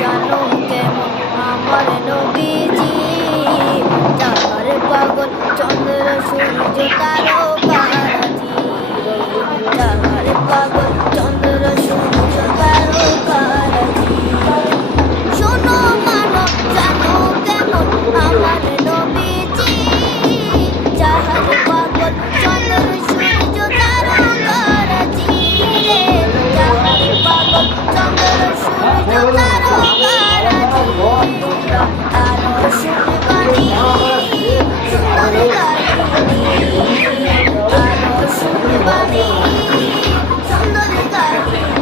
জানো কেমন আমার নবীজি, চাহার পাগল চন্দ্র সূর্য তারকারাজি, চাহার পাগল চন্দ্র সূর্য তারকারাজি। শোনো মানো জানো কেমন আমার নবীজি, চাহার পাগল চন্দ্র সূর্য তারকারাজি রে, চাহার পাগল চন্দ্র সূর্য তারকারাজি। আরো শুনবানি সুন্দর কাহিনী, আরো শুনবানি সুন্দর কাহিনী।